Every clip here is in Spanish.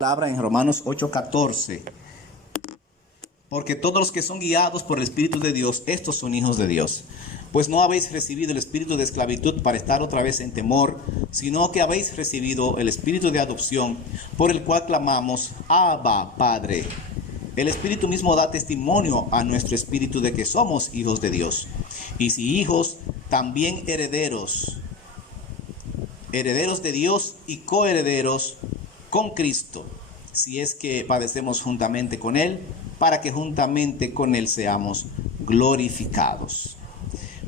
Palabra en Romanos 8:14. Porque todos los que son guiados por el Espíritu de Dios, estos son hijos de Dios. Pues no habéis recibido el espíritu de esclavitud para estar otra vez en temor, sino que habéis recibido el espíritu de adopción, por el cual clamamos, Abba, Padre. El Espíritu mismo da testimonio a nuestro espíritu de que somos hijos de Dios. Y si hijos, también herederos. Herederos de Dios y coherederos con Cristo, si es que padecemos juntamente con Él, para que juntamente con Él seamos glorificados.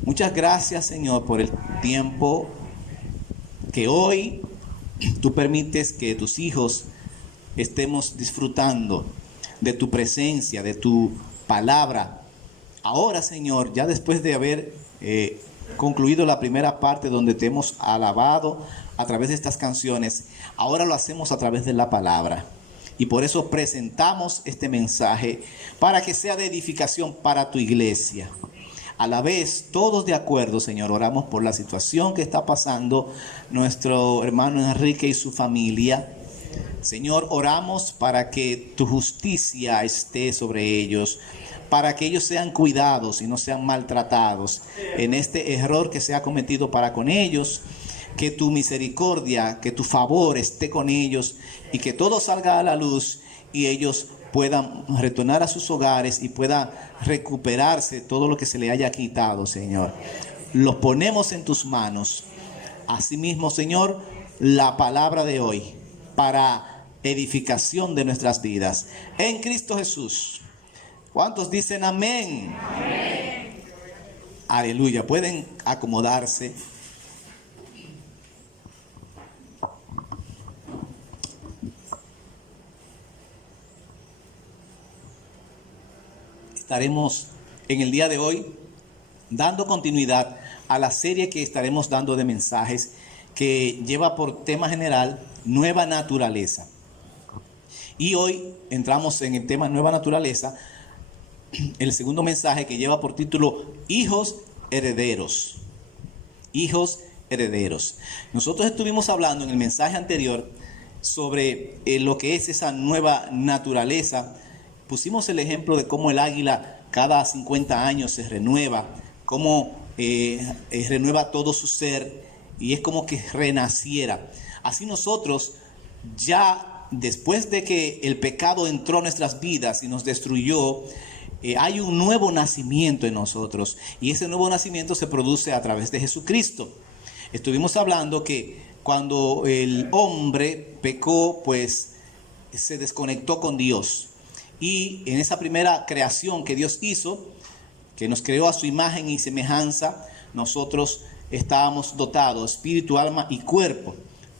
Muchas gracias, Señor, por el tiempo que hoy tú permites que tus hijos estemos disfrutando de tu presencia, de tu palabra. Ahora, Señor, ya después de haber concluido la primera parte donde te hemos alabado a través de estas canciones, ahora lo hacemos a través de la palabra. Y por eso presentamos este mensaje para que sea de edificación para tu iglesia. A la vez, todos de acuerdo, Señor, oramos por la situación que está pasando nuestro hermano Enrique y su familia. Señor, oramos para que tu justicia esté sobre ellos, para que ellos sean cuidados y no sean maltratados en este error que se ha cometido para con ellos. Que tu misericordia, que tu favor esté con ellos y que todo salga a la luz y ellos puedan retornar a sus hogares y puedan recuperarse todo lo que se le haya quitado, Señor. Los ponemos en tus manos. Asimismo, Señor, la palabra de hoy para edificación de nuestras vidas. En Cristo Jesús. ¿Cuántos dicen amén? Amén. Aleluya. Pueden acomodarse. Estaremos en el día de hoy dando continuidad a la serie que estaremos dando de mensajes que lleva por tema general Nueva Naturaleza. Y hoy entramos en el tema Nueva Naturaleza, el segundo mensaje que lleva por título Hijos Herederos. Hijos Herederos. Nosotros estuvimos hablando en el mensaje anterior sobre lo que es esa nueva naturaleza. Pusimos el ejemplo de cómo el águila cada 50 años se renueva, cómo renueva todo su ser y es como que renaciera. Así nosotros, ya después de que el pecado entró en nuestras vidas y nos destruyó, hay un nuevo nacimiento en nosotros y ese nuevo nacimiento se produce a través de Jesucristo. Estuvimos hablando que cuando el hombre pecó, pues se desconectó con Dios. Y en esa primera creación que Dios hizo, que nos creó a su imagen y semejanza, nosotros estábamos dotados, espíritu, alma y cuerpo.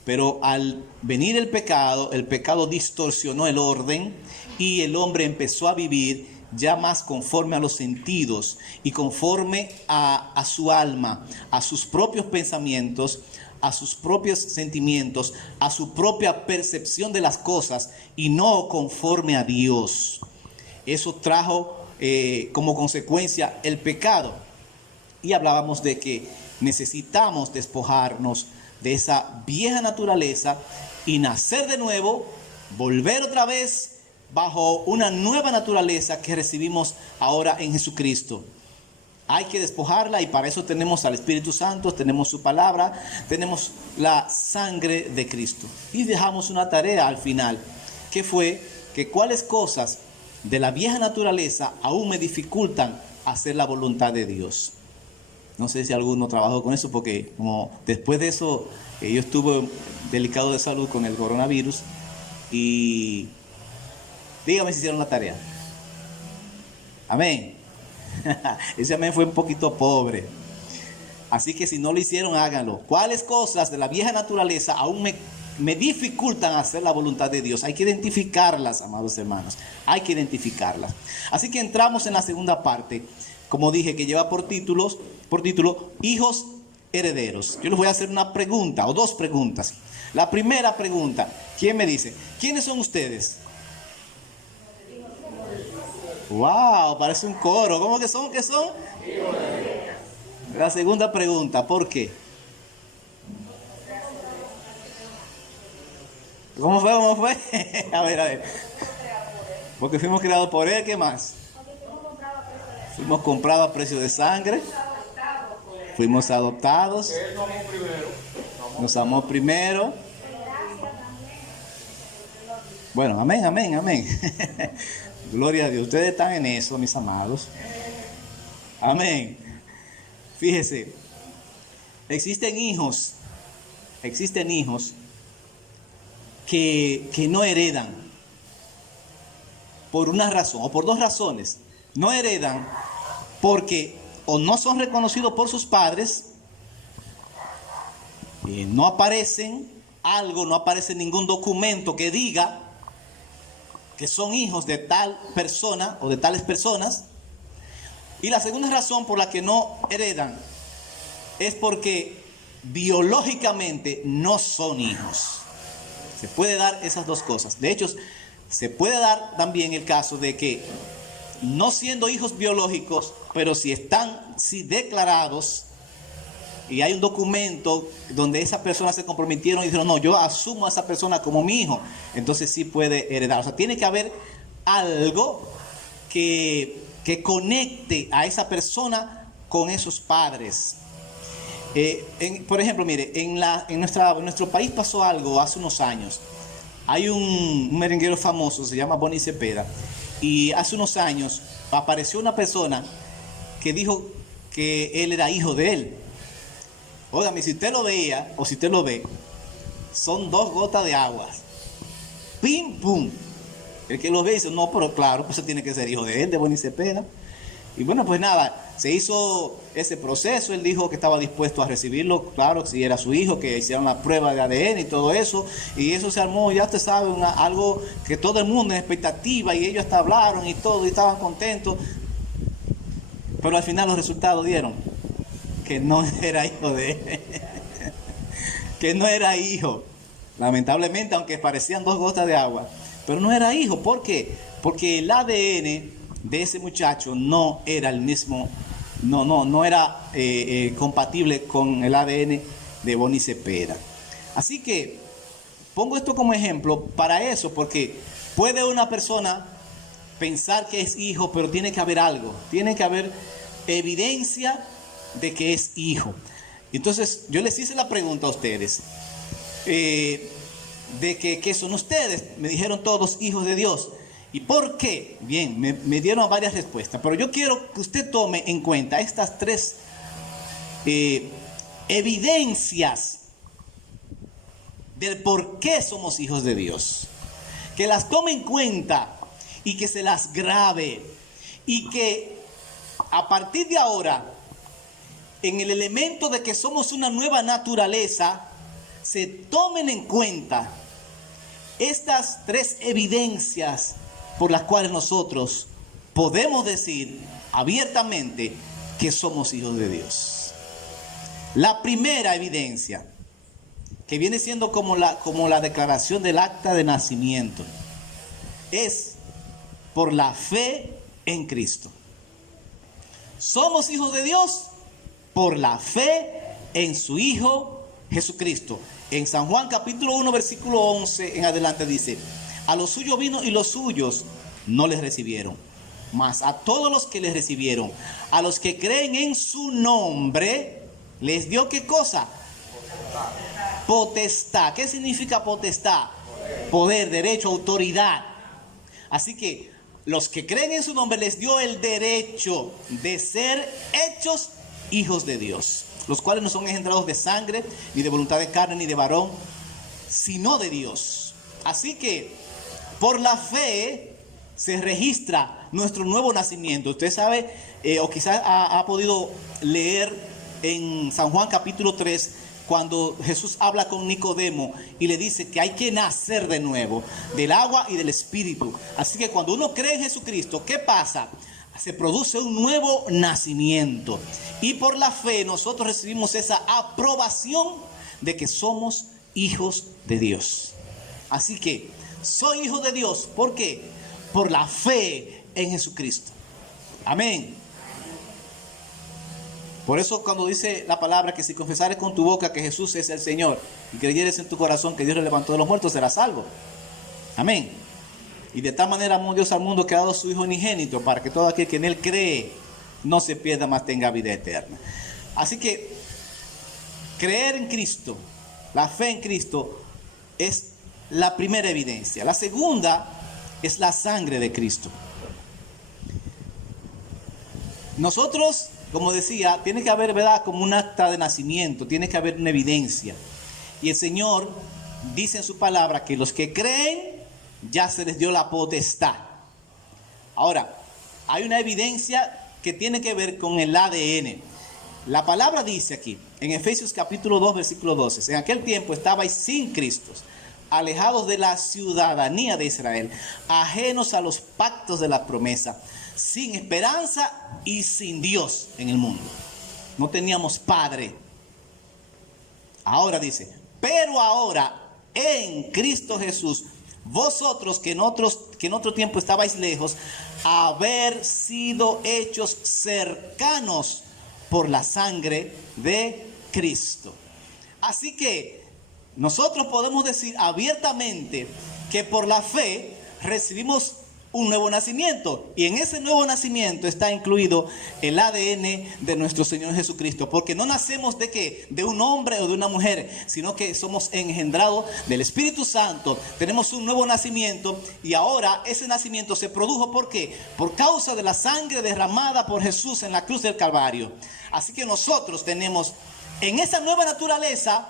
Pero al venir el pecado distorsionó el orden y el hombre empezó a vivir ya más conforme a los sentidos y conforme a su alma, a sus propios pensamientos, a sus propios sentimientos, a su propia percepción de las cosas y no conforme a Dios. Eso trajo como consecuencia el pecado. Y hablábamos de que necesitamos despojarnos de esa vieja naturaleza y nacer de nuevo, volver otra vez bajo una nueva naturaleza que recibimos ahora en Jesucristo. Hay que despojarla y para eso tenemos al Espíritu Santo, tenemos su palabra, tenemos la sangre de Cristo. Y dejamos una tarea al final, que fue que cuáles cosas de la vieja naturaleza aún me dificultan hacer la voluntad de Dios. No sé si alguno trabajó con eso, porque como después de eso yo estuve delicado de salud con el coronavirus y dígame si hicieron la tarea. Amén. Ese amén fue un poquito pobre. Así que si no lo hicieron, háganlo. ¿Cuáles cosas de la vieja naturaleza aún me dificultan hacer la voluntad de Dios? Hay que identificarlas, amados hermanos. Hay que identificarlas. Así que entramos en la segunda parte, como dije, que lleva por título Hijos Herederos. Yo les voy a hacer una pregunta o dos preguntas. La primera pregunta, ¿quién me dice? ¿Quiénes son ustedes? Wow, parece un coro. ¿Cómo que son? ¿Qué son? La segunda pregunta, ¿por qué? ¿Cómo fue? ¿Cómo fue? A ver. Porque fuimos creados por Él, ¿qué más? Fuimos comprados a precio de sangre. Fuimos adoptados. Nos amó primero. Bueno, amén, amén, amén. Gloria a Dios. Ustedes están en eso, mis amados. Amén. Fíjese, existen hijos que no heredan por una razón o por dos razones. No heredan porque o no son reconocidos por sus padres, no aparecen no aparece ningún documento que diga que son hijos de tal persona o de tales personas. Y la segunda razón por la que no heredan es porque biológicamente no son hijos. Se puede dar esas dos cosas. De hecho, se puede dar también el caso de que no siendo hijos biológicos, pero si están declarados y hay un documento donde esas personas se comprometieron y dijeron, no, yo asumo a esa persona como mi hijo, entonces sí puede heredar. O sea, tiene que haber algo que conecte a esa persona con esos padres. Por ejemplo, mire, en nuestro país pasó algo hace unos años. Hay un merenguero famoso, se llama Bonnie Cepeda, y hace unos años apareció una persona que dijo que él era hijo de él. Óigame, si usted lo veía, o si usted lo ve, son 2 gotas de agua. ¡Pim, pum! El que lo ve dice, no, pero claro, pues tiene que ser hijo de él, de Bonnie Cepeda. Y bueno, pues nada, se hizo ese proceso, él dijo que estaba dispuesto a recibirlo, claro, si era su hijo, que hicieron la prueba de ADN y todo eso, y eso se armó, ya usted sabe, algo que todo el mundo en expectativa, y ellos hasta hablaron y todo, y estaban contentos, pero al final los resultados dieron que no era hijo de él, que no era hijo, lamentablemente, aunque parecían 2 gotas de agua, pero no era hijo. ¿Por qué? Porque el ADN de ese muchacho no era el mismo, no era compatible con el ADN de Bonnie Cepeda. Así que pongo esto como ejemplo para eso, porque puede una persona pensar que es hijo, pero tiene que haber algo, tiene que haber evidencia de que es hijo. Entonces yo les hice la pregunta a ustedes, de que ¿qué son ustedes? Me dijeron todos hijos de Dios. ¿Y por qué? Bien, me dieron varias respuestas, pero yo quiero que usted tome en cuenta estas 3 evidencias del por qué somos hijos de Dios. Que las tome en cuenta y que se las grabe, y que a partir de ahora, en el elemento de que somos una nueva naturaleza, se tomen en cuenta estas 3 evidencias por las cuales nosotros podemos decir abiertamente que somos hijos de Dios. La primera evidencia, que viene siendo como la declaración del acta de nacimiento, es por la fe en Cristo. Somos hijos de Dios por la fe en su Hijo Jesucristo. En San Juan capítulo 1 versículo 11 en adelante dice: a los suyos vino y los suyos no les recibieron, mas a todos los que les recibieron, a los que creen en su nombre, les dio ¿qué cosa? Potestad. ¿Qué significa potestad? Poder, derecho, autoridad. Así que los que creen en su nombre les dio el derecho de ser hechos hijos de Dios, los cuales no son engendrados de sangre, ni de voluntad de carne, ni de varón, sino de Dios. Así que por la fe se registra nuestro nuevo nacimiento. Usted sabe, o quizás ha podido leer en San Juan capítulo 3, cuando Jesús habla con Nicodemo y le dice que hay que nacer de nuevo, del agua y del espíritu. Así que cuando uno cree en Jesucristo, ¿qué pasa? Se produce un nuevo nacimiento. Y por la fe nosotros recibimos esa aprobación de que somos hijos de Dios. Así que soy hijo de Dios. ¿Por qué? Por la fe en Jesucristo. Amén. Por eso cuando dice la palabra que si confesares con tu boca que Jesús es el Señor y creyeres en tu corazón que Dios le levantó de los muertos, serás salvo. Amén. Y de tal manera amó Dios al mundo que ha dado a su Hijo unigénito para que todo aquel que en Él cree no se pierda, mas tenga vida eterna. Así que creer en Cristo, la fe en Cristo es la primera evidencia. La segunda es la sangre de Cristo. Nosotros, como decía, tiene que haber, ¿verdad?, como un acta de nacimiento, tiene que haber una evidencia. Y el Señor dice en su palabra que los que creen ya se les dio la potestad. Ahora, hay una evidencia que tiene que ver con el ADN. La palabra dice aquí, en Efesios capítulo 2, versículo 12, en aquel tiempo estabais sin Cristo, alejados de la ciudadanía de Israel, ajenos a los pactos de la promesa, sin esperanza y sin Dios en el mundo. No teníamos Padre. Ahora dice, pero ahora en Cristo Jesús, vosotros que en otro tiempo estabais lejos, haber sido hechos cercanos por la sangre de Cristo. Así que nosotros podemos decir abiertamente que por la fe recibimos un nuevo nacimiento, y en ese nuevo nacimiento está incluido el ADN de nuestro Señor Jesucristo, porque no nacemos de ¿qué? De un hombre o de una mujer, sino que somos engendrados del Espíritu Santo, tenemos un nuevo nacimiento, y ahora ese nacimiento se produjo ¿por qué? Por causa de la sangre derramada por Jesús en la cruz del Calvario. Así que nosotros tenemos en esa nueva naturaleza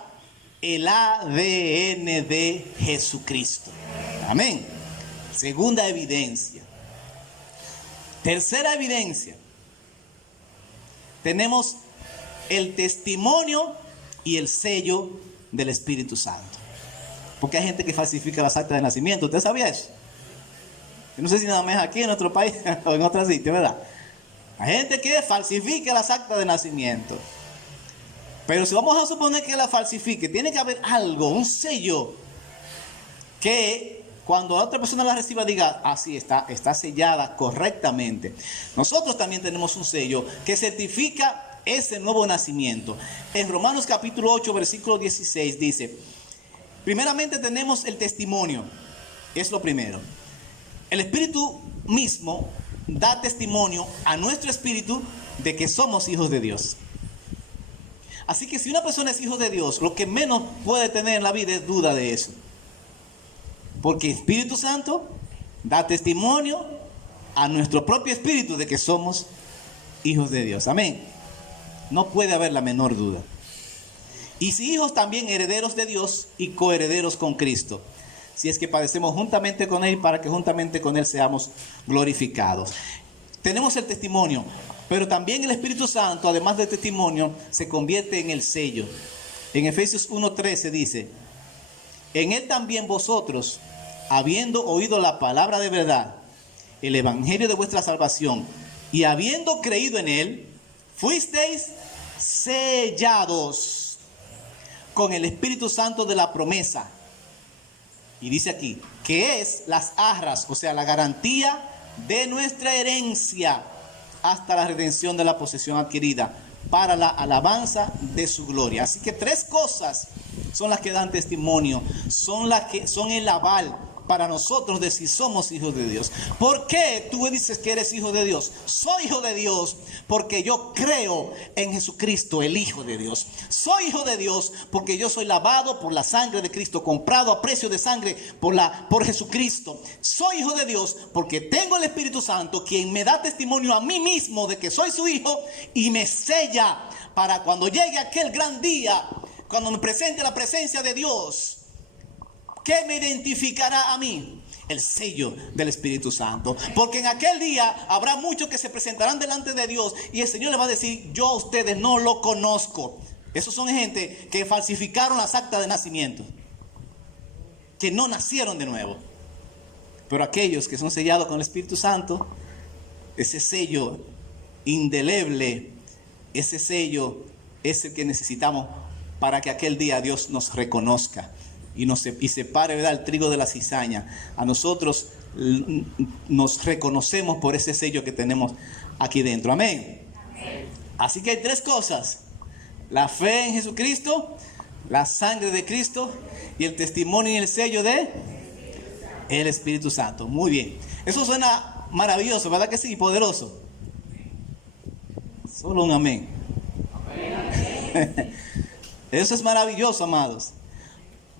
el ADN de Jesucristo. Amén. Segunda evidencia. Tercera evidencia. Tenemos el testimonio y el sello del Espíritu Santo. Porque hay gente que falsifica las actas de nacimiento. ¿Usted sabía eso? Yo no sé si nada más aquí en nuestro país o en otro sitio, ¿verdad? Hay gente que falsifica las actas de nacimiento. Pero si vamos a suponer que la falsifique, tiene que haber algo, un sello, que cuando la otra persona la reciba diga, así está sellada correctamente. Nosotros también tenemos un sello que certifica ese nuevo nacimiento. En Romanos capítulo 8, versículo 16 dice, primeramente tenemos el testimonio, es lo primero. El Espíritu mismo da testimonio a nuestro espíritu de que somos hijos de Dios. Así que si una persona es hijo de Dios, lo que menos puede tener en la vida es duda de eso. Porque el Espíritu Santo da testimonio a nuestro propio espíritu de que somos hijos de Dios. Amén. No puede haber la menor duda. Y si hijos, también herederos de Dios y coherederos con Cristo, si es que padecemos juntamente con Él, para que juntamente con Él seamos glorificados. Tenemos el testimonio, pero también el Espíritu Santo, además del testimonio, se convierte en el sello. En Efesios 1:13 dice, en Él también vosotros, habiendo oído la palabra de verdad, el evangelio de vuestra salvación, y habiendo creído en Él, fuisteis sellados con el Espíritu Santo de la promesa. Y dice aquí, que es las arras, o sea, la garantía de nuestra herencia hasta la redención de la posesión adquirida para la alabanza de su gloria. Así que tres cosas son las que dan testimonio, son el aval para nosotros de si somos hijos de Dios. ¿Por qué tú dices que eres hijo de Dios? Soy hijo de Dios porque yo creo en Jesucristo, el Hijo de Dios. Soy hijo de Dios porque yo soy lavado por la sangre de Cristo, comprado a precio de sangre por Jesucristo. Soy hijo de Dios porque tengo el Espíritu Santo, quien me da testimonio a mí mismo de que soy su hijo y me sella para cuando llegue aquel gran día, cuando me presente la presencia de Dios. ¿Qué me identificará a mí? El sello del Espíritu Santo. Porque en aquel día habrá muchos que se presentarán delante de Dios y el Señor les va a decir, yo a ustedes no lo conozco. Esos son gente que falsificaron las actas de nacimiento, que no nacieron de nuevo. Pero aquellos que son sellados con el Espíritu Santo, ese sello indeleble, ese sello es el que necesitamos para que aquel día Dios nos reconozca y separe, ¿verdad?, el trigo de la cizaña. A nosotros nos reconocemos por ese sello que tenemos aquí dentro. Amén. Amén. Así que hay tres cosas: la fe en Jesucristo, la sangre de Cristo y el testimonio y el sello de el Espíritu Santo. Muy bien. Eso suena maravilloso, ¿verdad que sí? Poderoso. Solo un amén. Eso es maravilloso, amados.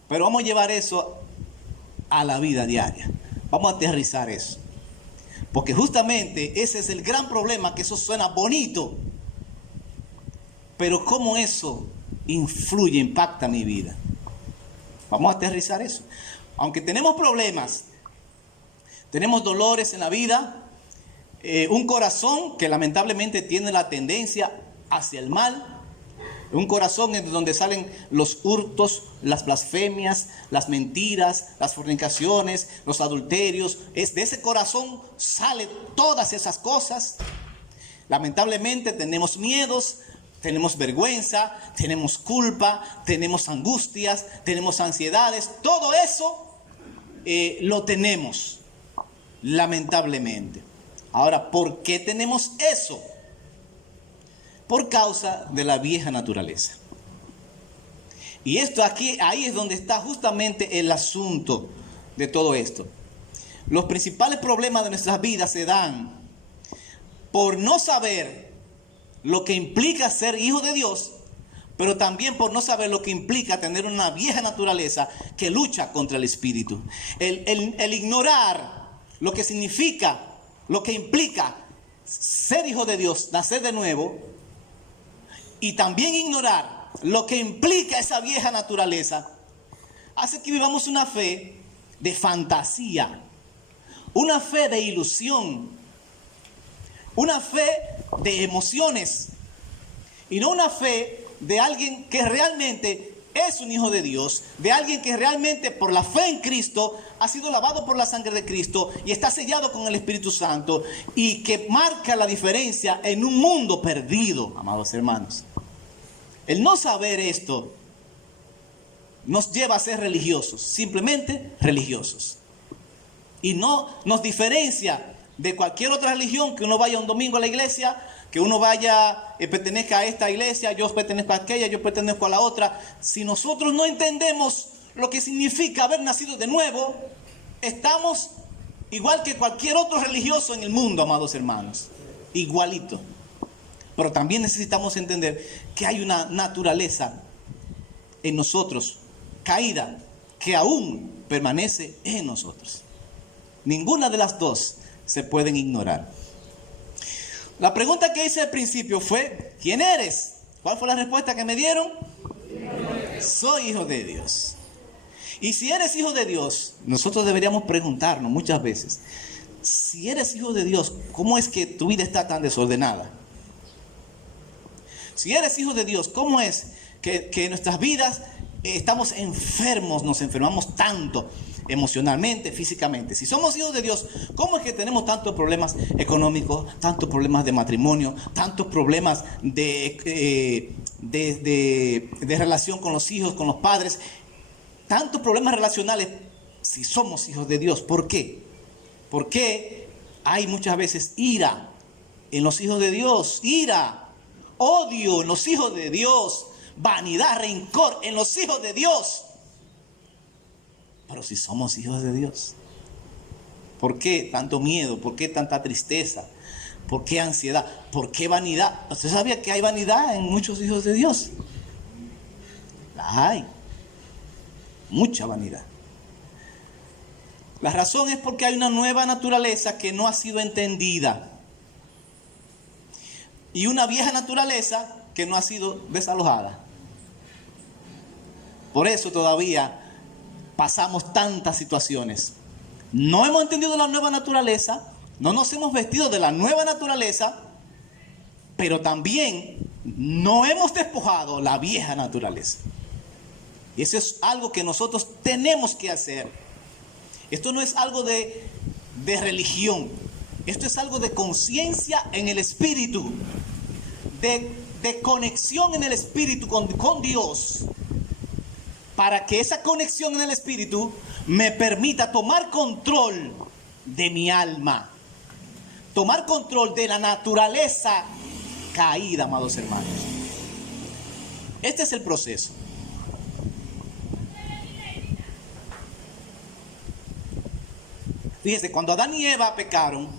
Pero vamos a llevar eso a la vida diaria. Vamos a aterrizar eso. Porque justamente ese es el gran problema, que eso suena bonito. Pero ¿cómo eso influye, impacta mi vida? Vamos a aterrizar eso. Aunque tenemos problemas, tenemos dolores en la vida, un corazón que lamentablemente tiene la tendencia hacia el mal, un corazón en donde salen los hurtos, las blasfemias, las mentiras, las fornicaciones, los adulterios. De ese corazón salen todas esas cosas. Lamentablemente tenemos miedos, tenemos vergüenza, tenemos culpa, tenemos angustias, tenemos ansiedades. Todo eso lo tenemos, lamentablemente. Ahora, ¿por qué tenemos eso? Por causa de la vieja naturaleza. Y ahí es donde está justamente el asunto de todo esto. Los principales problemas de nuestras vidas se dan por no saber lo que implica ser hijo de Dios, pero también por no saber lo que implica tener una vieja naturaleza que lucha contra el espíritu. El ignorar lo que significa, lo que implica ser hijo de Dios, nacer de nuevo, y también ignorar lo que implica esa vieja naturaleza, hace que vivamos una fe de fantasía, una fe de ilusión, una fe de emociones, y no una fe de alguien que realmente es un hijo de Dios, de alguien que realmente por la fe en Cristo ha sido lavado por la sangre de Cristo y está sellado con el Espíritu Santo, y que marca la diferencia en un mundo perdido, amados hermanos. El no saber esto nos lleva a ser religiosos, simplemente religiosos, y no nos diferencia de cualquier otra religión, que uno vaya un domingo a la iglesia, que uno vaya, pertenezca a esta iglesia, yo pertenezco a aquella, yo pertenezco a la otra. Si nosotros no entendemos lo que significa haber nacido de nuevo, estamos igual que cualquier otro religioso en el mundo, amados hermanos, igualito. Pero también necesitamos entender que hay una naturaleza en nosotros caída, que aún permanece en nosotros. Ninguna de las dos se pueden ignorar. La pregunta que hice al principio fue: ¿quién eres? ¿Cuál fue la respuesta que me dieron? Soy hijo de Dios. Y si eres hijo de Dios, nosotros deberíamos preguntarnos muchas veces: si eres hijo de Dios, ¿cómo es que tu vida está tan desordenada? Si eres hijo de Dios, ¿cómo es que en nuestras vidas estamos enfermos, nos enfermamos tanto emocionalmente, físicamente? Si somos hijos de Dios, ¿cómo es que tenemos tantos problemas económicos, tantos problemas de matrimonio, tantos problemas de relación con los hijos, con los padres, tantos problemas relacionales? Si somos hijos de Dios, ¿por qué? ¿Por qué hay muchas veces ira en los hijos de Dios? Ira, odio en los hijos de Dios, vanidad, rencor en los hijos de Dios. Pero si somos hijos de Dios, ¿por qué tanto miedo? ¿Por qué tanta tristeza? ¿Por qué ansiedad? ¿Por qué vanidad? ¿Usted sabía que hay vanidad en muchos hijos de Dios? La hay. Mucha vanidad. La razón es porque hay una nueva naturaleza que no ha sido entendida, y una vieja naturaleza que no ha sido desalojada. Por eso todavía pasamos tantas situaciones. No hemos entendido la nueva naturaleza, no nos hemos vestido de la nueva naturaleza, pero también no hemos despojado la vieja naturaleza. Y eso es algo que nosotros tenemos que hacer. Esto no es algo de religión, esto es algo de conciencia en el espíritu, de conexión en el espíritu con Dios, para que esa conexión en el espíritu me permita tomar control de mi alma, tomar control de la naturaleza caída, amados hermanos. Este es el proceso. Fíjese, cuando Adán y Eva pecaron,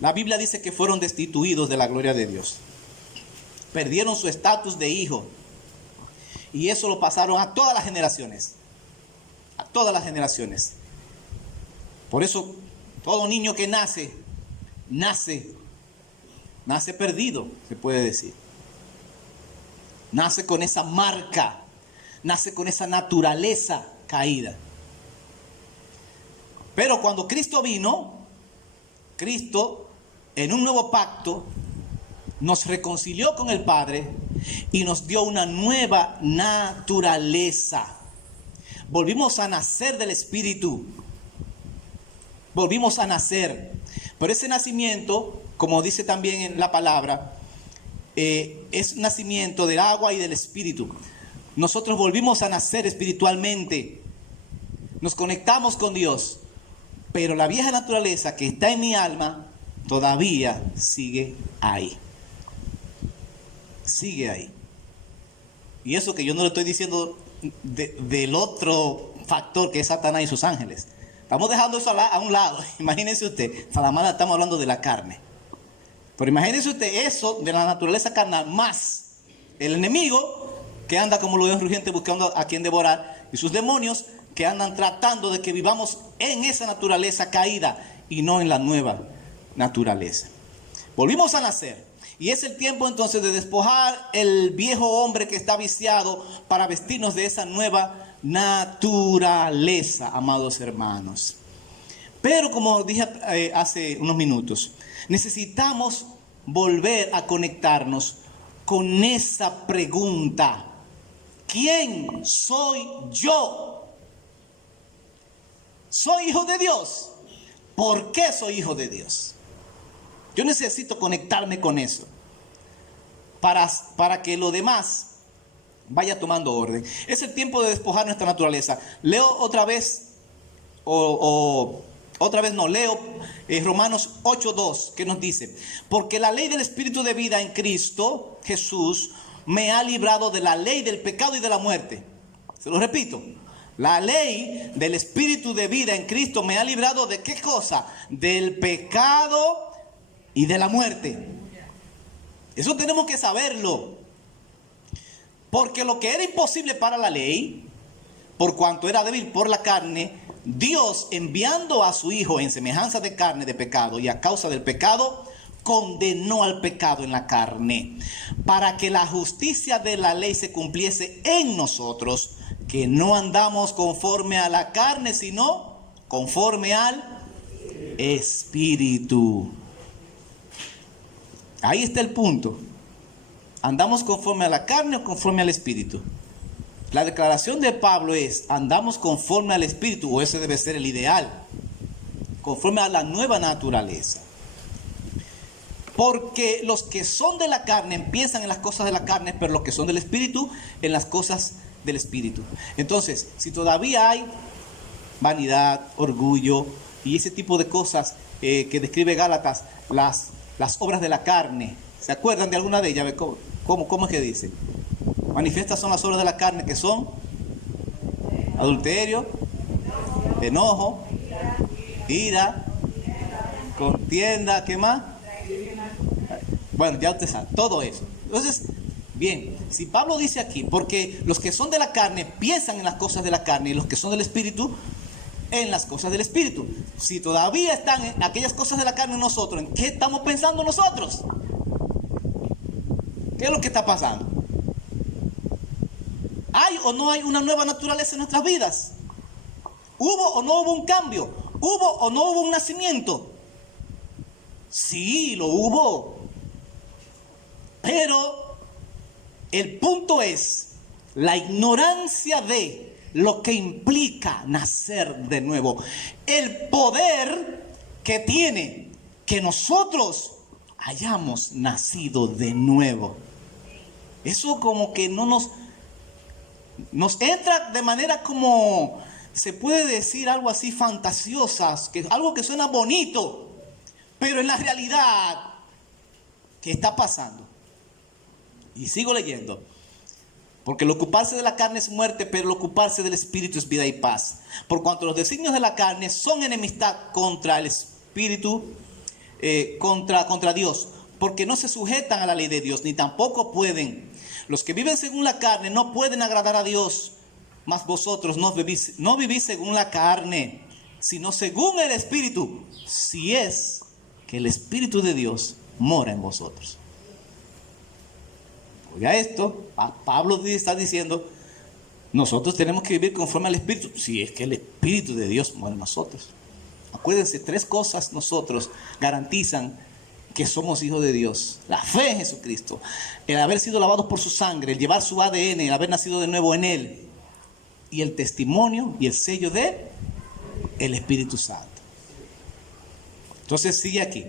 la Biblia dice que fueron destituidos de la gloria de Dios. Perdieron su estatus de hijo. Y eso lo pasaron a todas las generaciones. A todas las generaciones. Por eso, todo niño que nace perdido, se puede decir. Nace con esa marca, nace con esa naturaleza caída. Pero cuando Cristo vino, Cristo en un nuevo pacto nos reconcilió con el Padre y nos dio una nueva naturaleza. Volvimos a nacer del Espíritu. Volvimos a nacer. Pero ese nacimiento, como dice también en la palabra, es nacimiento del agua y del Espíritu. Nosotros volvimos a nacer espiritualmente. Nos conectamos con Dios. Pero la vieja naturaleza que está en mi alma todavía sigue ahí. Sigue ahí. Y eso que yo no le estoy diciendo del otro factor que es Satanás y sus ángeles. Estamos dejando eso a un lado. Imagínense usted, Salamana, estamos hablando de la carne. Pero imagínense usted eso de la naturaleza carnal más el enemigo que anda como león rugiente buscando a quien devorar y sus demonios que andan tratando de que vivamos en esa naturaleza caída y no en la nueva naturaleza. Volvimos a nacer. Y es el tiempo entonces de despojar el viejo hombre que está viciado para vestirnos de esa nueva naturaleza, amados hermanos. Pero como dije hace unos minutos, necesitamos volver a conectarnos con esa pregunta: ¿quién soy yo? ¿Soy hijo de Dios? ¿Por qué soy hijo de Dios? Yo necesito conectarme con eso para que lo demás vaya tomando orden. Es el tiempo de despojar nuestra naturaleza. Leo otra vez, leo Romanos 8:2, que nos dice: porque la ley del Espíritu de vida en Cristo Jesús me ha librado de la ley del pecado y de la muerte. Se lo repito. La ley del Espíritu de vida en Cristo me ha librado de ¿qué cosa? Del pecado y de la muerte. Eso tenemos que saberlo. Porque lo que era imposible para la ley, por cuanto era débil por la carne, Dios, enviando a su Hijo en semejanza de carne de pecado y a causa del pecado, condenó al pecado en la carne, para que la justicia de la ley se cumpliese en nosotros, que no andamos conforme a la carne, sino conforme al Espíritu. Ahí está el punto. ¿Andamos conforme a la carne o conforme al Espíritu? La declaración de Pablo es: andamos conforme al Espíritu, o ese debe ser el ideal, conforme a la nueva naturaleza. Porque los que son de la carne piensan en las cosas de la carne, pero los que son del Espíritu, en las cosas del Espíritu. Entonces, si todavía hay vanidad, orgullo y ese tipo de cosas que describe Gálatas, las obras de la carne, ¿se acuerdan de alguna de ellas? ¿Cómo es que dice? Manifiestas son las obras de la carne, que son adulterio, enojo, ira, contienda, ¿qué más? Bueno, ya usted sabe, todo eso. Entonces, bien, si Pablo dice aquí, porque los que son de la carne piensan en las cosas de la carne y los que son del Espíritu en las cosas del Espíritu. Si todavía están en aquellas cosas de la carne en nosotros, ¿en qué estamos pensando nosotros? ¿Qué es lo que está pasando? ¿Hay o no hay una nueva naturaleza en nuestras vidas? ¿Hubo o no hubo un cambio? ¿Hubo o no hubo un nacimiento? Sí, lo hubo. Pero el punto es la ignorancia de lo que implica nacer de nuevo. El poder que tiene que nosotros hayamos nacido de nuevo. Eso como que no nos entra de manera como, se puede decir algo así fantasiosa, algo que suena bonito, pero en la realidad, ¿Qué está pasando? Y sigo leyendo. Porque el ocuparse de la carne es muerte, pero el ocuparse del espíritu es vida y paz. Por cuanto los designios de la carne son enemistad contra el espíritu, contra Dios, porque no se sujetan a la ley de Dios, ni tampoco pueden. Los que viven según la carne no pueden agradar a Dios, mas vosotros no vivís según la carne, sino según el espíritu, si es que el espíritu de Dios mora en vosotros. Oiga esto, Pablo está diciendo, nosotros tenemos que vivir conforme al espíritu, si es que el espíritu de Dios mora en nosotros. Acuérdense, 3 cosas nosotros garantizan que somos hijos de Dios: la fe en Jesucristo, el haber sido lavados por su sangre, el llevar su ADN, el haber nacido de nuevo en Él, y el testimonio y el sello de el Espíritu Santo. Entonces sigue aquí.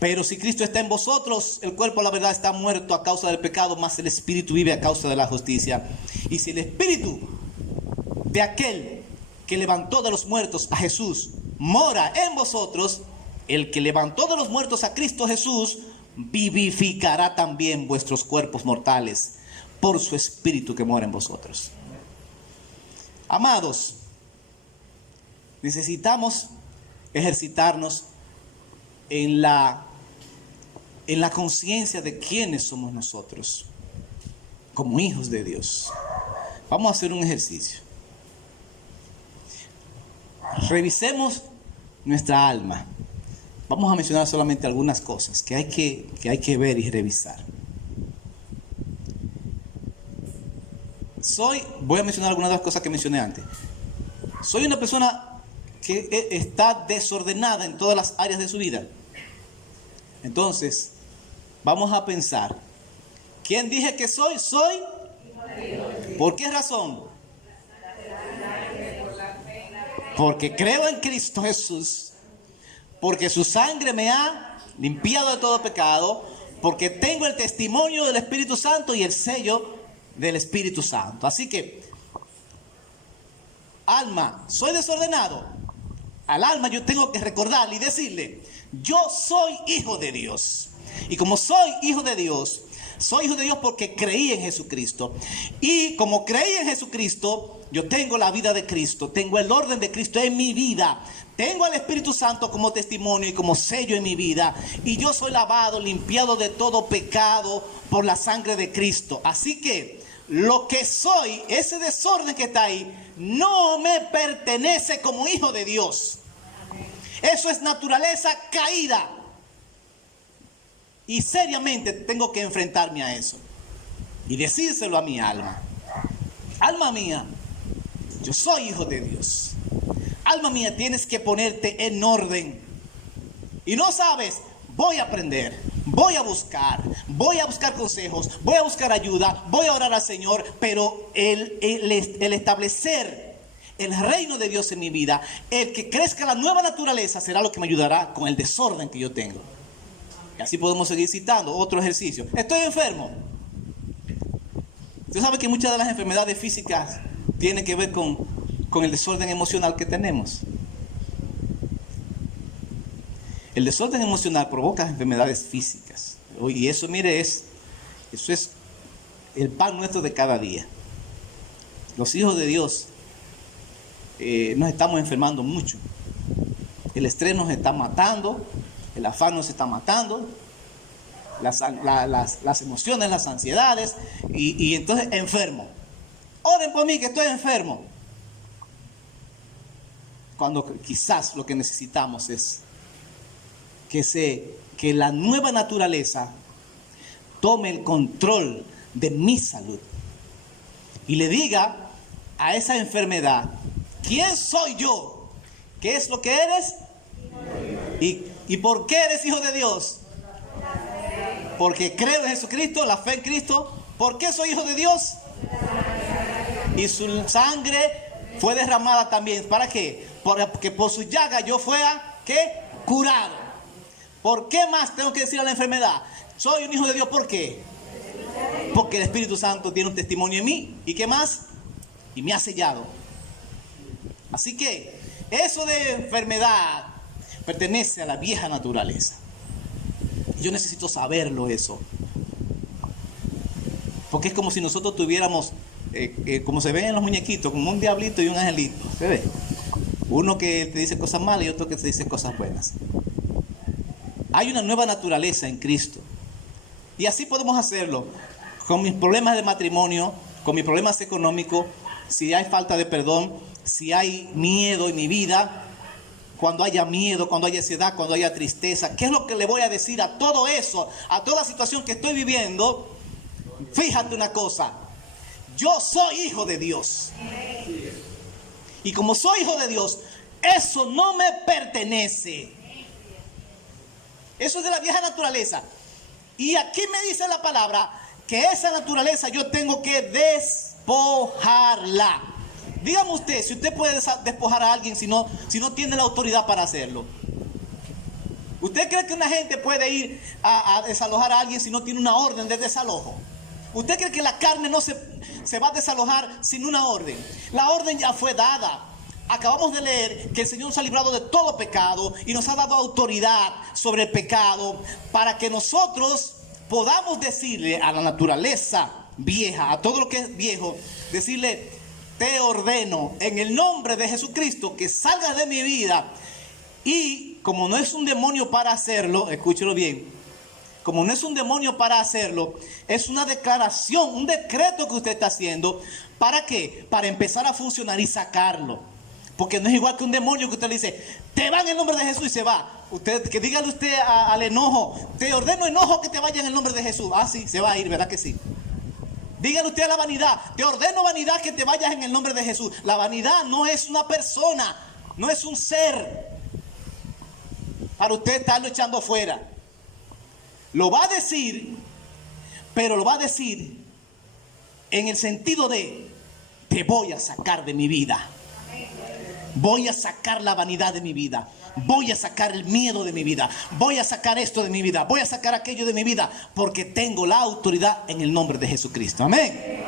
Pero si Cristo está en vosotros, el cuerpo, la verdad, está muerto a causa del pecado, mas el espíritu vive a causa de la justicia. Y si el espíritu de aquel que levantó de los muertos a Jesús mora en vosotros, el que levantó de los muertos a Cristo Jesús vivificará también vuestros cuerpos mortales por su espíritu que mora en vosotros. Amados, necesitamos ejercitarnos en la conciencia de quiénes somos nosotros como hijos de Dios. Vamos a hacer un ejercicio. Revisemos nuestra alma. Vamos a mencionar solamente algunas cosas que hay que ver y revisar. Voy a mencionar algunas de las cosas que mencioné antes. Soy una persona que está desordenada en todas las áreas de su vida. Entonces, vamos a pensar, ¿quién dije que soy? Soy. ¿Por qué razón? Porque creo en Cristo Jesús, porque su sangre me ha limpiado de todo pecado, porque tengo el testimonio del Espíritu Santo y el sello del Espíritu Santo. Así que, alma, ¿soy desordenado? Al alma yo tengo que recordarle y decirle, yo soy hijo de Dios. Y como soy hijo de Dios porque creí en Jesucristo. Y como creí en Jesucristo, yo tengo la vida de Cristo, tengo el orden de Cristo en mi vida. Tengo al Espíritu Santo como testimonio y como sello en mi vida. Y yo soy lavado, limpiado de todo pecado por la sangre de Cristo. Así que lo que soy, ese desorden que está ahí, no me pertenece como hijo de Dios. Eso es naturaleza caída. Y seriamente tengo que enfrentarme a eso. Y decírselo a mi alma. Alma mía, yo soy hijo de Dios. Alma mía, tienes que ponerte en orden. Y no sabes, voy a aprender, voy a buscar consejos, voy a buscar ayuda, voy a orar al Señor. Pero el establecer el reino de Dios en mi vida, el que crezca la nueva naturaleza, será lo que me ayudará con el desorden que yo tengo. Y así podemos seguir citando otro ejercicio. Estoy enfermo. Usted sabe que muchas de las enfermedades físicas tienen que ver con el desorden emocional que tenemos. El desorden emocional provoca enfermedades físicas. Y eso, mire, eso es el pan nuestro de cada día. Los hijos de Dios nos estamos enfermando mucho. El estrés nos está matando, el afán nos está matando, las emociones, las ansiedades, y entonces enfermo. Oren por mí que estoy enfermo. Cuando quizás lo que necesitamos es que la nueva naturaleza tome el control de mi salud y le diga a esa enfermedad, ¿quién soy yo? ¿Qué es lo que eres? ¿Y por qué eres hijo de Dios? Porque creo en Jesucristo, la fe en Cristo. ¿Por qué soy hijo de Dios? Y su sangre fue derramada también. ¿Para qué? Porque por su llaga yo fuera, ¿qué? Curado. ¿Por qué más tengo que decir a la enfermedad? Soy un hijo de Dios, ¿por qué? Porque el Espíritu Santo tiene un testimonio en mí. ¿Y qué más? Y me ha sellado. Así que eso de enfermedad pertenece a la vieja naturaleza. Yo necesito saberlo eso. Porque es como si nosotros tuviéramos, como se ven en los muñequitos, como un diablito y un angelito. ¿Se ve? Uno que te dice cosas malas y otro que te dice cosas buenas. Hay una nueva naturaleza en Cristo. Y así podemos hacerlo. Con mis problemas de matrimonio, con mis problemas económicos, si hay falta de perdón, si hay miedo en mi vida, cuando haya miedo, cuando haya ansiedad, cuando haya tristeza, ¿qué es lo que le voy a decir a todo eso, a toda situación que estoy viviendo? Fíjate una cosa, yo soy hijo de Dios. Y como soy hijo de Dios, eso no me pertenece. Eso es de la vieja naturaleza. Y aquí me dice la palabra que esa naturaleza yo tengo que despojarla. Dígame usted, si usted puede despojar a alguien si no tiene la autoridad para hacerlo. ¿Usted cree que una gente puede ir a desalojar a alguien si no tiene una orden de desalojo? ¿Usted cree que la carne no se va a desalojar sin una orden? La orden ya fue dada. Acabamos de leer que el Señor nos ha librado de todo pecado y nos ha dado autoridad sobre el pecado para que nosotros podamos decirle a la naturaleza vieja, a todo lo que es viejo, decirle: te ordeno en el nombre de Jesucristo que salgas de mi vida. Y como no es un demonio para hacerlo, escúchelo bien, como no es un demonio para hacerlo, es una declaración, un decreto que usted está haciendo. ¿Para qué? Para empezar a funcionar y sacarlo. Porque no es igual que un demonio que usted le dice: te va en el nombre de Jesús, y se va. Que dígale usted al enojo: te ordeno, enojo, que te vaya en el nombre de Jesús. Ah, sí, se va a ir, ¿verdad que sí? Dígale usted a la vanidad: te ordeno, vanidad, que te vayas en el nombre de Jesús. La vanidad no es una persona, no es un ser para usted estarlo echando fuera. Lo va a decir, pero lo va a decir en el sentido de: te voy a sacar de mi vida. Voy a sacar la vanidad de mi vida. Voy a sacar el miedo de mi vida. Voy a sacar esto de mi vida. Voy a sacar aquello de mi vida. Porque tengo la autoridad en el nombre de Jesucristo. Amén.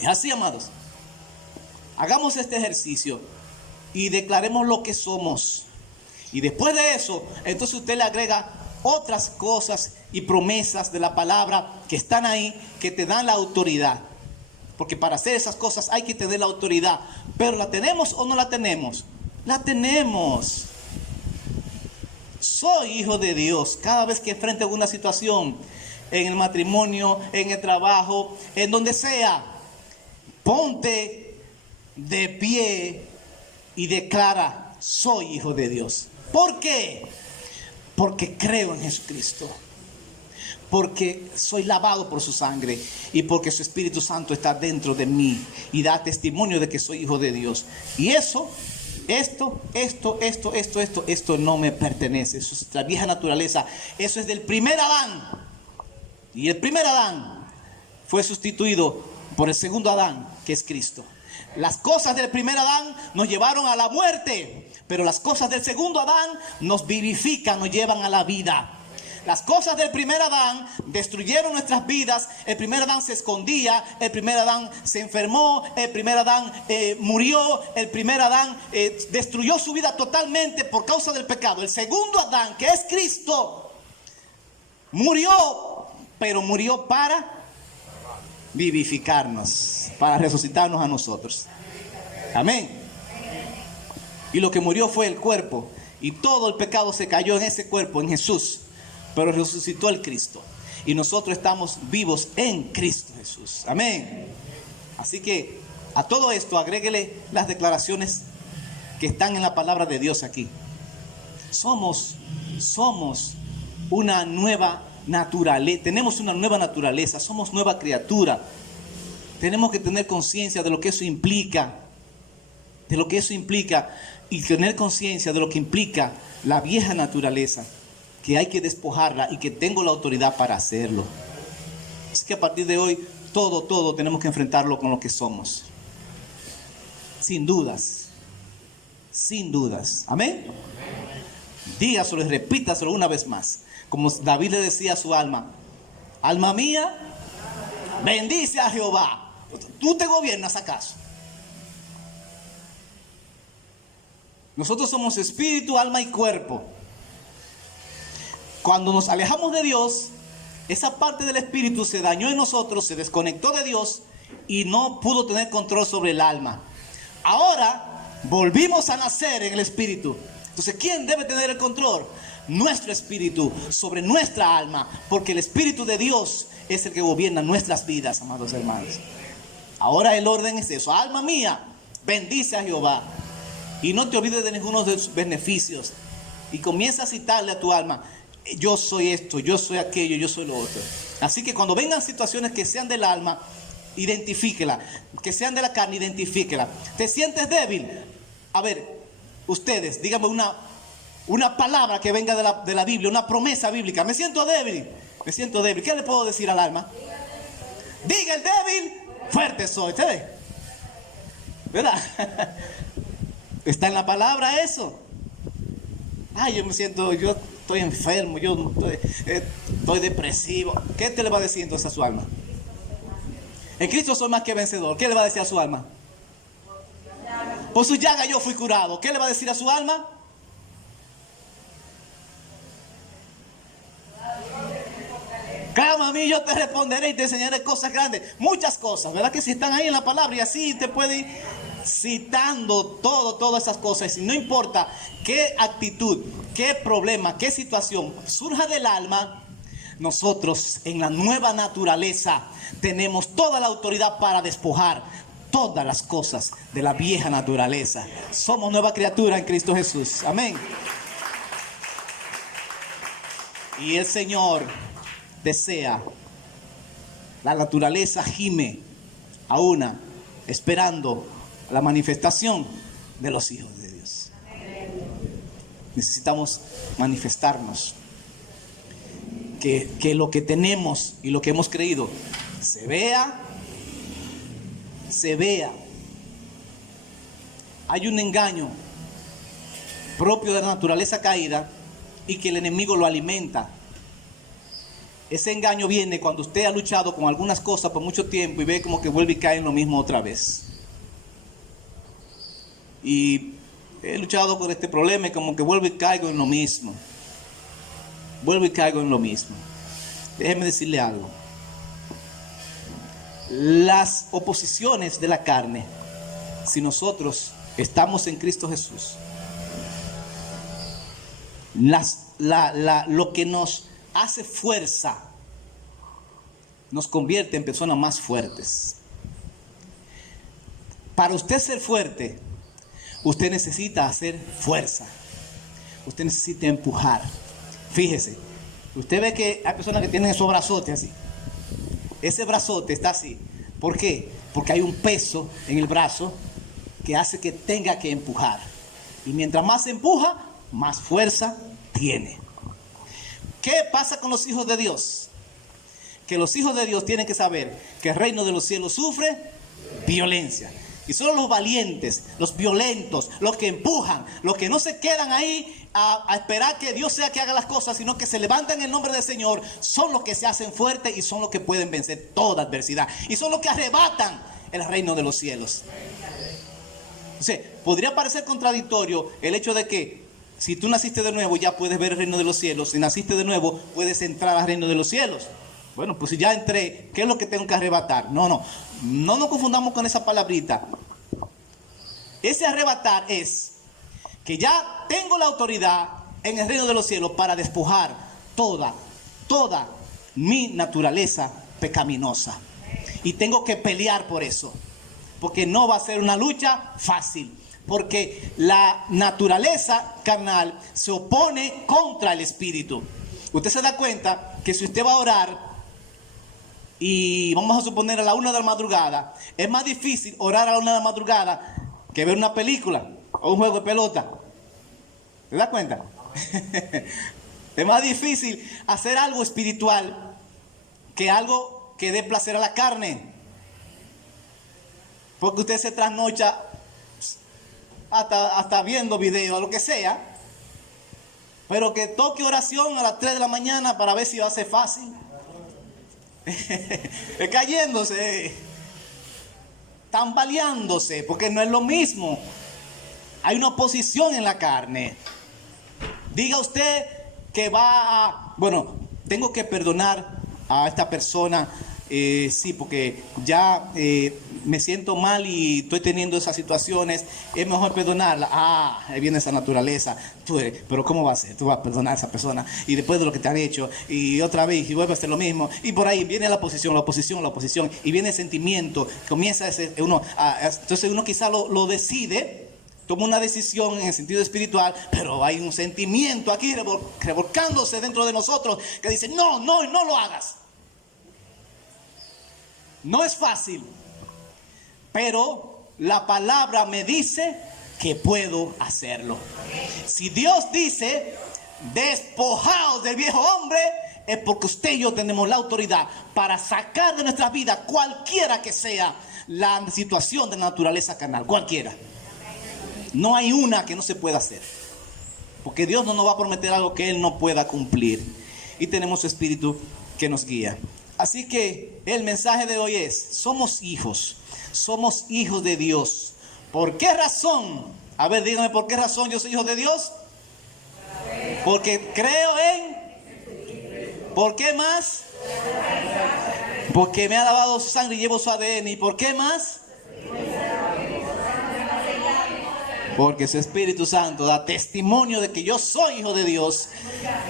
Es así, amados. Hagamos este ejercicio y declaremos lo que somos. Y después de eso, entonces usted le agrega otras cosas y promesas de la palabra que están ahí, que te dan la autoridad. Porque para hacer esas cosas hay que tener la autoridad. Pero ¿la tenemos o no la tenemos? La tenemos. Soy hijo de Dios. Cada vez que enfrente alguna situación, en el matrimonio, en el trabajo, en donde sea, ponte de pie y declara: soy hijo de Dios. ¿Por qué? Porque creo en Jesucristo. Porque soy lavado por su sangre y porque su Espíritu Santo está dentro de mí y da testimonio de que soy hijo de Dios. Y esto no me pertenece. Eso es la vieja naturaleza. Eso es del primer Adán. Y el primer Adán fue sustituido por el segundo Adán, que es Cristo. Las cosas del primer Adán nos llevaron a la muerte, pero las cosas del segundo Adán nos vivifican, nos llevan a la vida. Las cosas del primer Adán destruyeron nuestras vidas. El primer Adán se escondía, el primer Adán se enfermó, el primer Adán murió, el primer Adán destruyó su vida totalmente por causa del pecado. El segundo Adán, que es Cristo, murió, pero murió para vivificarnos, para resucitarnos a nosotros. Amén. Y lo que murió fue el cuerpo, y todo el pecado se cayó en ese cuerpo, en Jesús. Pero resucitó el Cristo. Y nosotros estamos vivos en Cristo Jesús. Amén. Así que a todo esto agréguele las declaraciones que están en la palabra de Dios aquí. Somos una nueva naturaleza. Tenemos una nueva naturaleza. Somos nueva criatura. Tenemos que tener conciencia de lo que eso implica. De lo que eso implica. Y tener conciencia de lo que implica la vieja naturaleza, que hay que despojarla y que tengo la autoridad para hacerlo. Así que a partir de hoy, todo tenemos que enfrentarlo con lo que somos. Sin dudas. Sin dudas. Amén. Dígaselo y repítaselo una vez más. Como David le decía a su alma: alma mía, bendice a Jehová. ¿Tú te gobiernas acaso? Nosotros somos espíritu, alma y cuerpo. Cuando nos alejamos de Dios, esa parte del espíritu se dañó en nosotros, se desconectó de Dios y no pudo tener control sobre el alma. Ahora volvimos a nacer en el espíritu. Entonces, ¿quién debe tener el control? Nuestro espíritu sobre nuestra alma, porque el espíritu de Dios es el que gobierna nuestras vidas, amados hermanos. Ahora el orden es eso: alma mía, bendice a Jehová y no te olvides de ninguno de sus beneficios. Y comienza a citarle a tu alma: yo soy esto, yo soy aquello, yo soy lo otro. Así que cuando vengan situaciones que sean del alma, identifíquela. Que sean de la carne, identifíquela. ¿Te sientes débil? A ver, ustedes, díganme una palabra que venga de la Biblia, una promesa bíblica. Me siento débil, me siento débil. ¿Qué le puedo decir al alma? Diga el débil, fuerte soy. ¿Usted ve? ¿Verdad? Está en la palabra eso. Ay, yo estoy enfermo, yo estoy depresivo. ¿Qué te le va a decir entonces a su alma? En Cristo soy más que vencedor. ¿Qué le va a decir a su alma? Por su llaga yo fui curado. ¿Qué le va a decir a su alma? Clama a mí, yo te responderé y te enseñaré cosas grandes. Muchas cosas, ¿verdad? Que si están ahí en la palabra, y así te puede ir citando todas esas cosas. Y no importa qué actitud, qué problema, qué situación surja del alma, nosotros en la nueva naturaleza tenemos toda la autoridad para despojar todas las cosas de la vieja naturaleza. Somos nueva criatura en Cristo Jesús. Amén. Y el Señor desea, la naturaleza gime a una, esperando la manifestación de los hijos de Dios. Necesitamos manifestarnos, que lo que tenemos y lo que hemos creído se vea. Hay un engaño propio de la naturaleza caída y que el enemigo lo alimenta. Ese engaño viene cuando usted ha luchado con algunas cosas por mucho tiempo y ve como que vuelve y cae en lo mismo otra vez. Y he luchado con este problema y como que vuelvo y caigo en lo mismo. Déjeme decirle algo. Las oposiciones de la carne, si nosotros estamos en Cristo Jesús, lo que nos hace fuerza nos convierte en personas más fuertes. Para usted ser fuerte, usted necesita hacer fuerza, usted necesita empujar. Fíjese, usted ve que hay personas que tienen esos brazotes así. Ese brazote está así. ¿Por qué? Porque hay un peso en el brazo que hace que tenga que empujar. Y mientras más empuja, más fuerza tiene. ¿Qué pasa con los hijos de Dios? Que los hijos de Dios tienen que saber que el reino de los cielos sufre violencia. Y solo los valientes, los violentos, los que empujan, los que no se quedan ahí a esperar que Dios sea que haga las cosas, sino que se levantan en el nombre del Señor, son los que se hacen fuertes y son los que pueden vencer toda adversidad. Y son los que arrebatan el reino de los cielos. Entonces, podría parecer contradictorio el hecho de que si tú naciste de nuevo ya puedes ver el reino de los cielos. Si naciste de nuevo puedes entrar al reino de los cielos. Bueno, pues si ya entré, ¿qué es lo que tengo que arrebatar? No nos confundamos con esa palabrita. Ese arrebatar es que ya tengo la autoridad en el reino de los cielos para despojar toda mi naturaleza pecaminosa. Y tengo que pelear por eso, porque no va a ser una lucha fácil, porque la naturaleza carnal se opone contra el espíritu. Usted se da cuenta que si usted va a orar y vamos a suponer a la 1 de la madrugada, es más difícil orar a la 1 de la madrugada que ver una película o un juego de pelota. ¿Se da cuenta? Es más difícil hacer algo espiritual que algo que dé placer a la carne. Porque usted se trasnocha hasta viendo videos, o lo que sea. Pero que toque oración a las 3 de la mañana para ver si va a ser fácil. Cayéndose, tambaleándose, porque no es lo mismo. Hay una oposición en la carne. Diga usted que va a, bueno, tengo que perdonar a esta persona, sí, porque ya me siento mal y estoy teniendo esas situaciones, es mejor perdonarla. Ahí viene esa naturaleza. Pero ¿cómo va a ser? Tú vas a perdonar a esa persona y después de lo que te han hecho y otra vez y vuelve a hacer lo mismo, y por ahí viene la oposición y viene el sentimiento, comienza entonces uno quizá lo decide, toma una decisión en el sentido espiritual, pero hay un sentimiento aquí revolcándose dentro de nosotros que dice, no lo hagas. No es fácil, pero la palabra me dice que puedo hacerlo. Si Dios dice, despojaos del viejo hombre, es porque usted y yo tenemos la autoridad para sacar de nuestra vida cualquiera que sea la situación de naturaleza carnal, cualquiera. No hay una que no se pueda hacer, porque Dios no nos va a prometer algo que Él no pueda cumplir, y tenemos su Espíritu que nos guía. Así que el mensaje de hoy es, somos hijos de Dios. ¿Por qué razón? A ver, dígame, ¿por qué razón yo soy hijo de Dios? Porque creo en... ¿Por qué más? Porque me ha lavado su sangre y llevo su ADN. ¿Y por qué más? Porque su Espíritu Santo da testimonio de que yo soy hijo de Dios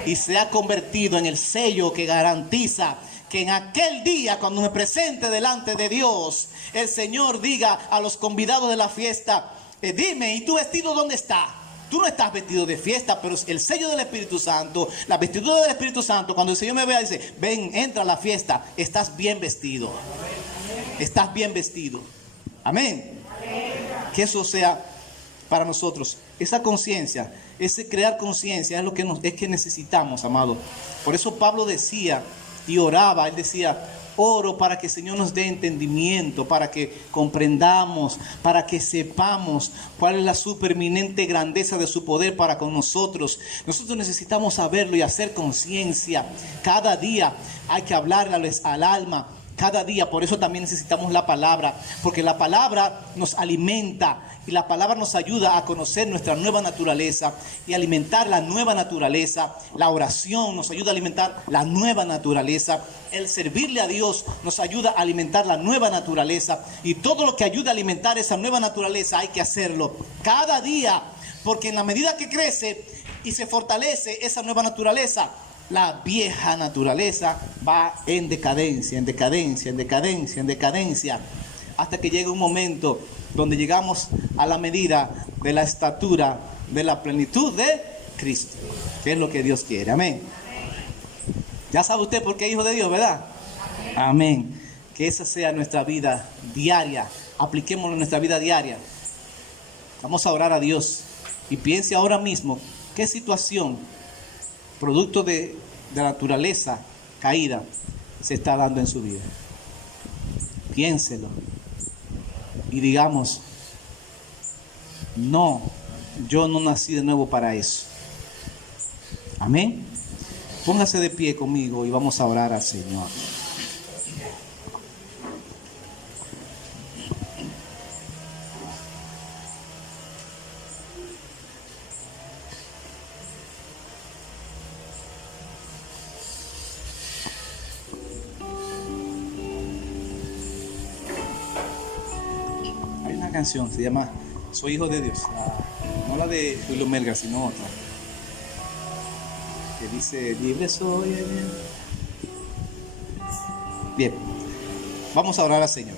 y se ha convertido en el sello que garantiza que en aquel día, cuando me presente delante de Dios, el Señor diga a los convidados de la fiesta, dime, ¿y tu vestido dónde está? Tú no estás vestido de fiesta, pero el sello del Espíritu Santo, la vestidura del Espíritu Santo, cuando el Señor me vea, dice, ven, entra a la fiesta, estás bien vestido. Estás bien vestido. Amén. Que eso sea para nosotros. Esa conciencia, ese crear conciencia es lo que es que necesitamos, amado. Por eso Pablo decía y oraba, él decía, oro para que el Señor nos dé entendimiento, para que comprendamos, para que sepamos cuál es la supereminente grandeza de su poder para con nosotros. Nosotros necesitamos saberlo y hacer conciencia. Cada día hay que hablarles al alma. Cada día, por eso también necesitamos la palabra, porque la palabra nos alimenta y la palabra nos ayuda a conocer nuestra nueva naturaleza y alimentar la nueva naturaleza. La oración nos ayuda a alimentar la nueva naturaleza. El servirle a Dios nos ayuda a alimentar la nueva naturaleza, y todo lo que ayuda a alimentar esa nueva naturaleza hay que hacerlo cada día, porque en la medida que crece y se fortalece esa nueva naturaleza, la vieja naturaleza va en decadencia, hasta que llega un momento donde llegamos a la medida de la estatura de la plenitud de Cristo, que es lo que Dios quiere. Amén. Ya sabe usted por qué es hijo de Dios, ¿verdad? Amén. Que esa sea nuestra vida diaria. Apliquémoslo en nuestra vida diaria. Vamos a orar a Dios y piense ahora mismo qué situación, producto de la naturaleza caída, se está dando en su vida. Piénselo y digamos, no, yo no nací de nuevo para eso. Amén. Póngase de pie conmigo y vamos a orar al Señor. Canción se llama Soy hijo de Dios, no la de Julio Melgar, sino otra que dice libre soy. Bien, vamos a orar al Señor.